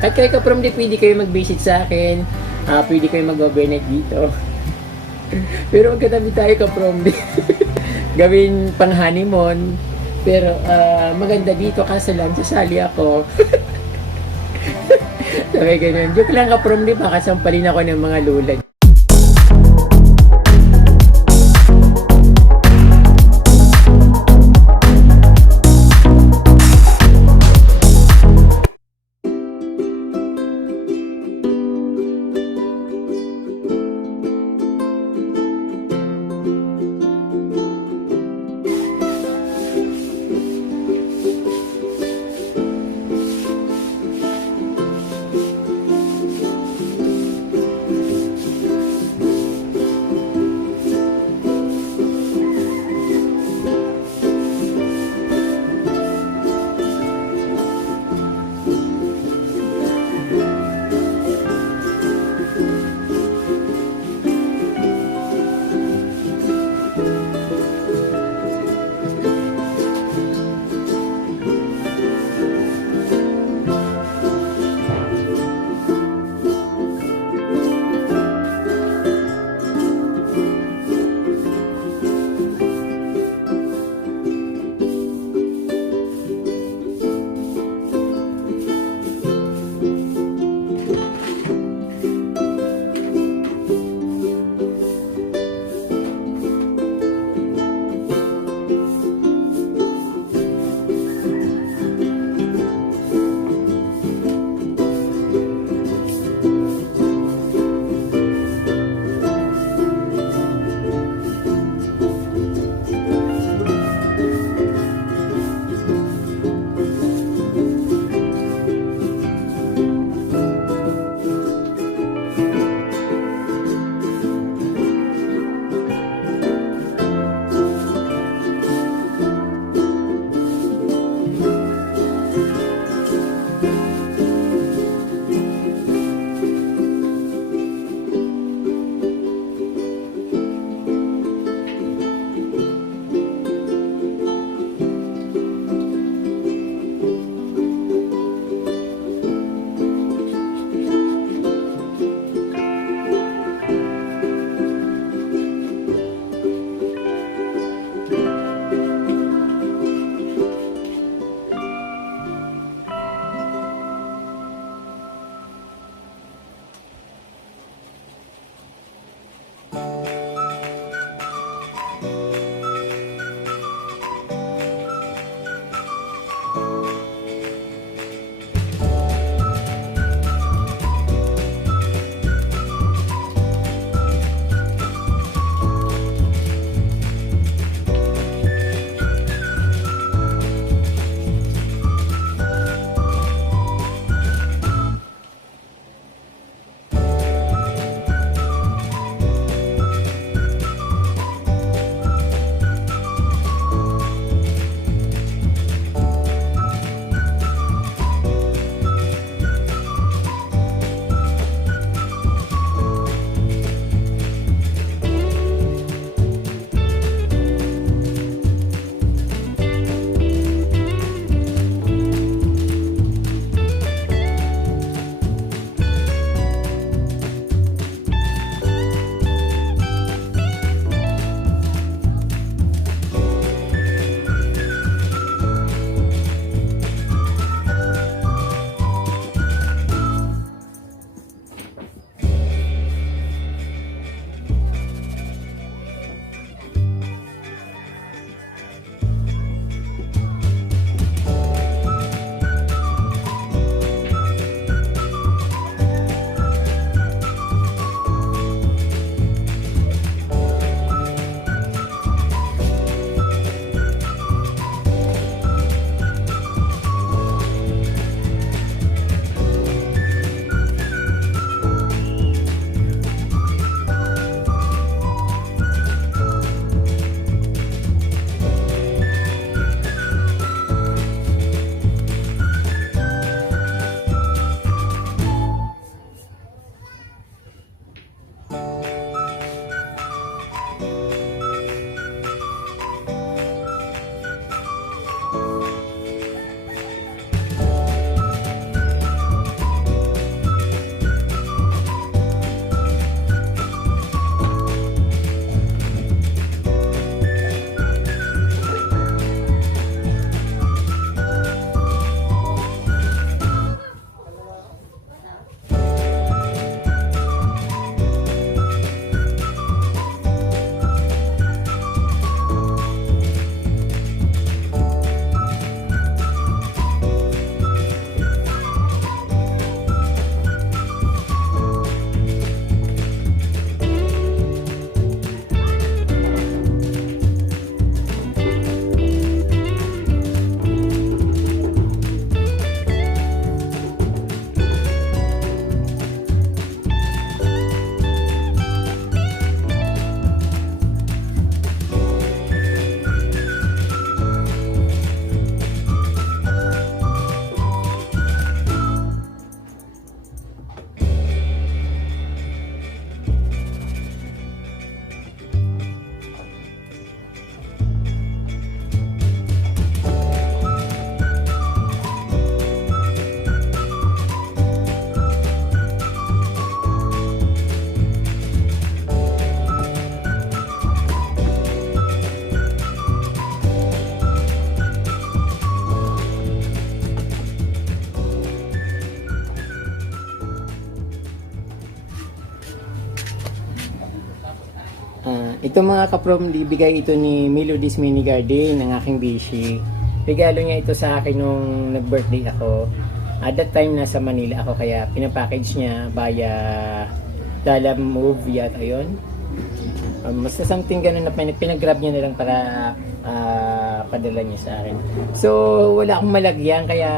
At kayo ka-prom di, pwede kayo mag-visit sa akin. Pwede kayo mag-overnight dito. Pero magkatabi tayo ka-prom di. Gawin pang honeymoon. Pero maganda dito kasi lang sasali ako. Sabi ganyan. Joke lang ka-prom di, baka sampalin ako ng mga lula. Ito mga kaprom, ibigay ito ni Melody's Mini Garden, ng aking bishi. Regalo niya ito sa akin nung nag-birthday ako. At that time, nasa Manila ako, kaya pinapackage niya via Dalam Move yata yun. Basta something ganun na pinag-grab niya na lang para padala niya sa akin. So, wala akong malagyan, kaya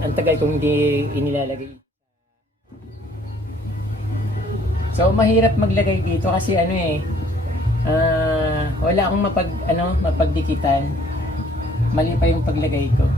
ang tagal kong hindi inilalagay. So, mahirap maglagay dito kasi wala akong mapagdikitan. Mali pa yung paglagay ko.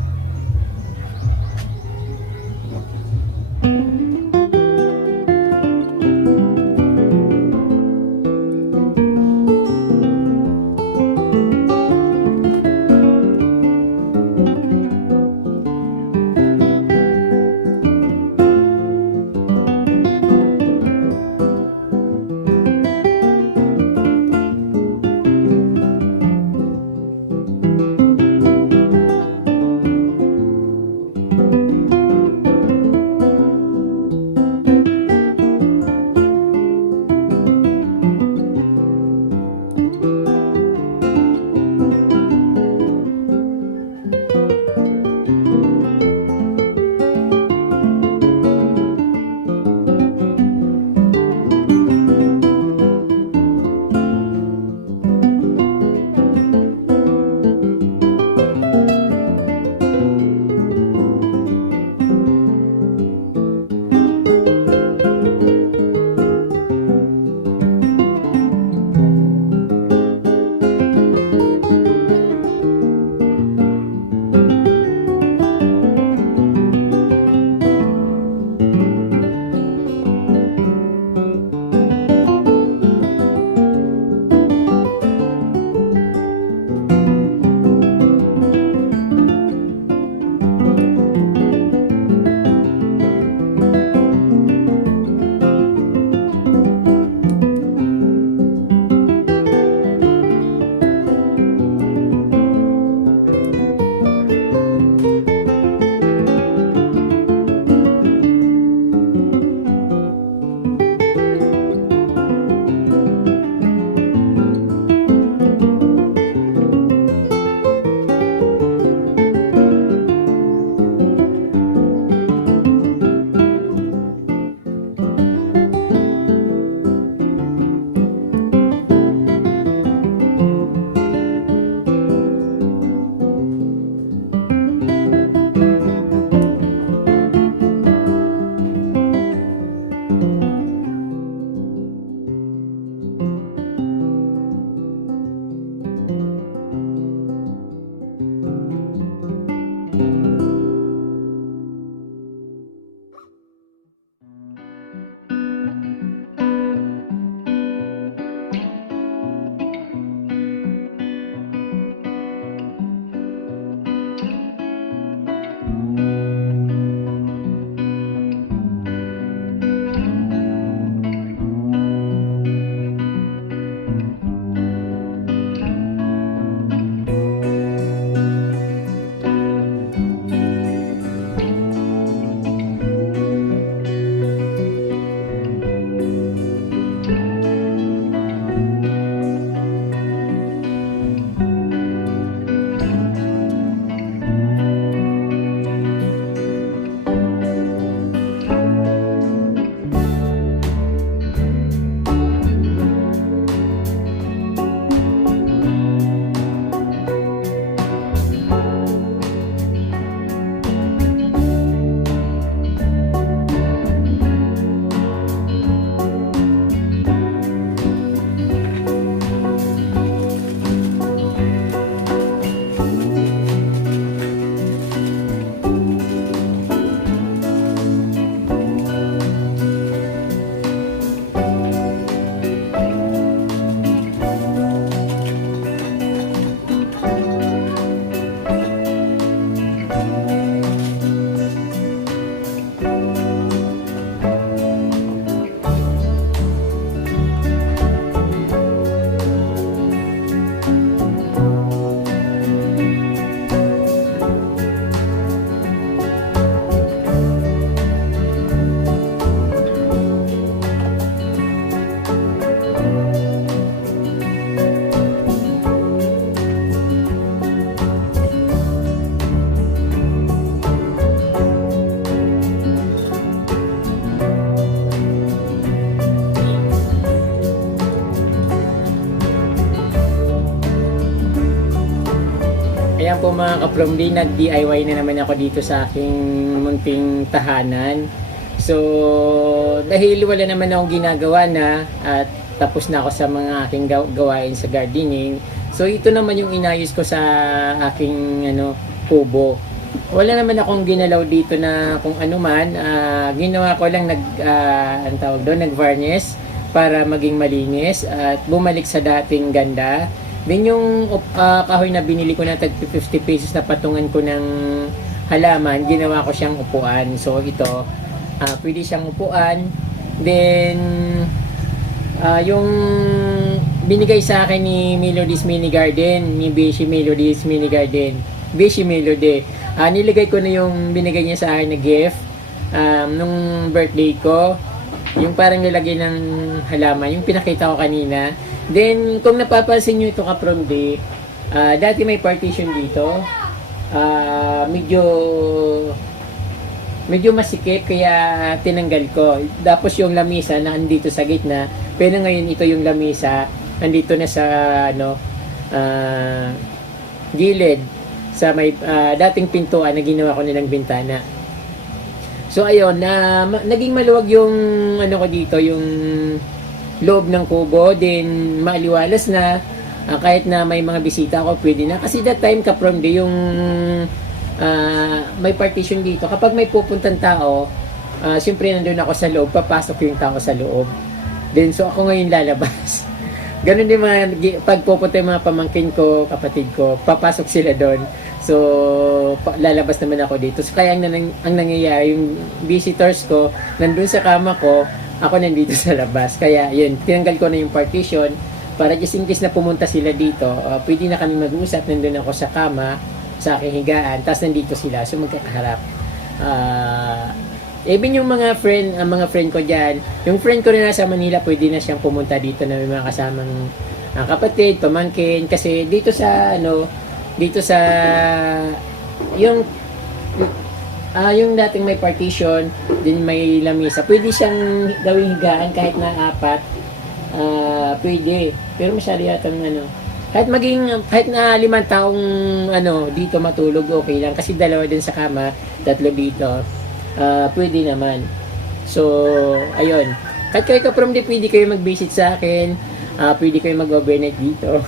Ayan po mga ka-Promdi, nag-DIY na naman ako dito sa aking munting tahanan. So, dahil wala naman akong ginagawa na at tapos na ako sa mga aking gawain sa gardening. So, ito naman yung inayos ko sa aking kubo. Wala naman akong ginalaw dito na kung ano man. Ginawa ko lang nag-varnish para maging malinis at bumalik sa dating ganda. Then yung kahoy na binili ko na tag 50 pesos na patungan ko ng halaman, ginawa ko siyang upuan. So ito, pwede siyang upuan. Then yung binigay sa akin ni Melody's Mini Garden, ni Beshi Melody's Mini Garden, Beshi Melody. Nilagay ko na yung binigay niya sa akin na gift nung birthday ko. Yung parang nilagay ng halaman, yung pinakita ko kanina. Then, kung napapansin nyo ito ka-Promdi, dati may partition dito. Medyo masikip, kaya tinanggal ko. Tapos yung lamisa na andito sa gitna, pero ngayon ito yung lamisa, andito na sa gilid, sa may dating pintuan na ginawa ko nilang bintana. So ayun, naging maluwag yung ko dito, yung loob ng kubo, din maaliwalas na. Kahit na may mga bisita ako, pwede na. Kasi that time ka-Promdi, yung may partition dito. Kapag may pupuntang tao, siyempre nandun ako sa loob, papasok yung tao sa loob. Then, so ako ngayon lalabas. Ganun din pag pupunta yung mga pamangkin ko, kapatid ko, papasok sila doon. So, lalabas naman ako dito. So, kaya ang nangyayari, yung visitors ko, nandun sa kama ko, ako nandito sa labas. Kaya, yun, tinanggal ko na yung partition para just in case na pumunta sila dito, pwede na kami mag-usap. Nandun ako sa kama, sa aking higaan, tapos nandito sila. So, magkakaharap. Even yung mga friend ko dyan, yung friend ko na nasa Manila, pwede na siyang pumunta dito na may mga kasamang kapatid, pamangkin. Kasi dito sa, yung dating may partition, din may lamisa. Pwede siyang gawing higaan kahit na 4. Pwede. Pero masyado yata kahit na 5 taong dito matulog, okay lang. Kasi 2 din sa kama, 3 dito. Pwede naman. So, ayun. Kahit kayo ka-Promdi, pwede kayo mag-visit sa akin. Pwede kayo mag-overnight dito.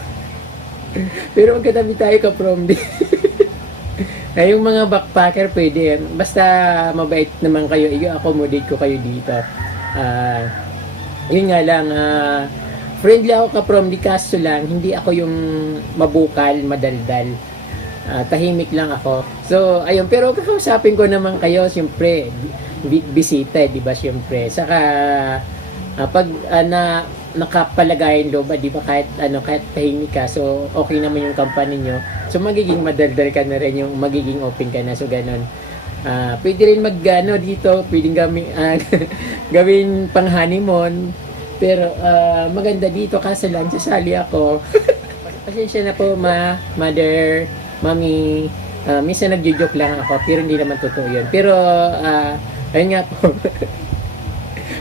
Pero magkatabi tayo ka-Promdi. Yung mga backpacker pwede. Basta mabait naman kayo, i-accommodate ko kayo dito. Yun nga lang, friendly ako ka-Promdi, kaso lang, hindi ako yung mabukal, madaldal. Tahimik lang ako. So, ayun. Pero kakausapin ko naman kayo, siyempre, bisita, di ba, siyempre. Saka, pag nakapalagayin loob, di ba, kahit tahimik ka, so okay naman yung company nyo, so magiging madaldal ka na rin, yung magiging open ka na, so ganun. Pwede rin dito, pwedeng gawin pang honeymoon, pero maganda dito, kasi lang sasali ako. Pasensya na po, mother, mami, minsan nagjo-joke lang ako, pero hindi naman totoo yun. Pero ayun nga po.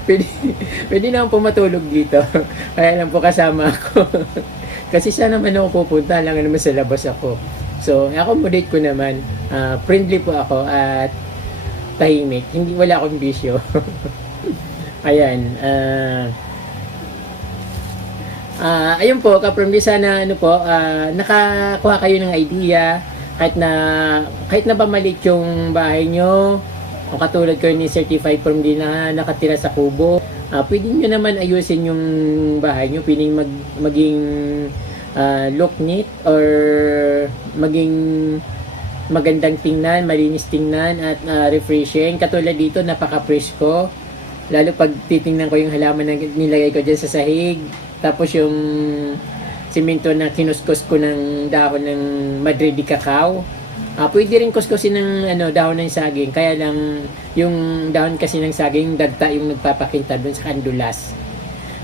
Pwede naman po matulog dito. Kaya lang po kasama ako. Kasi saan naman ako pupunta, lang naman sa labas ako. So, accommodate ko naman. Friendly po ako at tahimik. Wala akong bisyo. Ayan. Ayun po, ka-Promdi, sana nakakuha kayo ng idea. Kahit na ba maliit yung bahay nyo, o katulad ko ni Certified Promdi na nakatira sa kubo, pwede nyo naman ayusin yung bahay nyo, pwedeng maging look neat or maging magandang tingnan, malinis tingnan at refreshing. Katulad dito, napaka-presko, lalo pag titingnan ko yung halaman na nilagay ko dyan sa sahig, tapos yung simento na kinuskos ko ng dahon ng Madrid de Cacao. Pwede rin kuskusin ng dahon ng saging, kaya lang yung dahon kasi ng saging dagta yung nagpapakinta dun sa kandulas.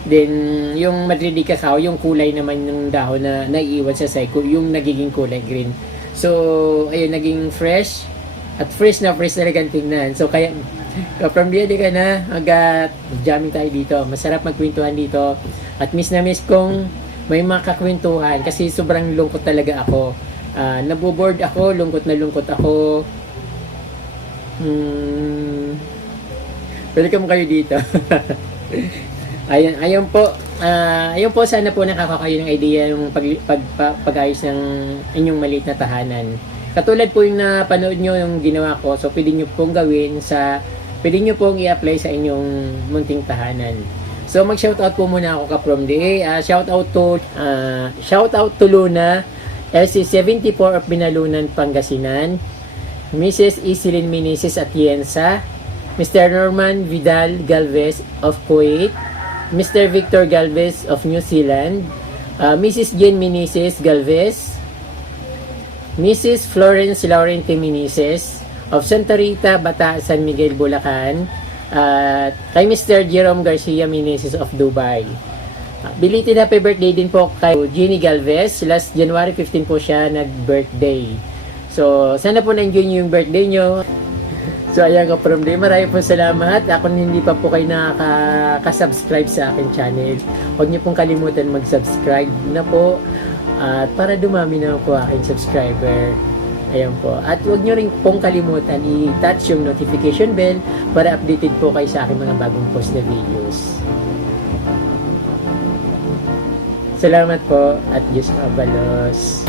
Then yung Madrid de Cacao, yung kulay naman ng dahon na naiiwan sa sahig, yung nagiging kulay green. So ayun, naging fresh at fresh talagang tingnan. So kaya from the ka na, jamming tayo dito. Masarap magkwentuhan dito. At miss na miss kong may makakwentuhan kasi sobrang lungkot talaga ako. Naboboard ako, lungkot na lungkot ako. Welcome kayo dito. Ayun po. Ayun po, sana po nakaka kayo ng idea yung pag-ayos ng inyong maliit na tahanan. Katulad po yung napanood nyo yung ginawa ko, so pwede nyo pong pwede nyo pong i-apply sa inyong munting tahanan. So mag-shoutout po muna ako ka-From DA. Shoutout to Luna, LC74 of Binalunan, Pangasinan, Mrs. Isilin Minises Atienza, Mr. Norman Vidal Galvez of Kuwait, Mr. Victor Galvez of New Zealand, Mrs. Jane Minises Galvez, Mrs. Florence Laurente Minises of Santa Rita, Bataan, San Miguel, Bulacan, at kay Mr. Jerome Garcia Minises of Dubai. Belated happy birthday din po kay Jeannie Galvez. Last January 15 po siya nag-birthday. So, sana po na-enjoy niyo yung birthday nyo. So, ayan ka From DA. Maraming po salamat. Ako hindi pa po kayo nakaka-subscribe sa akin channel. Huwag niyo pong kalimutan mag-subscribe na po. At para dumami na po aking subscriber. Ayan po. At huwag niyo rin pong kalimutan i-touch yung notification bell para updated po kayo sa aking mga bagong post na videos. Salamat po at Diyos mabalos.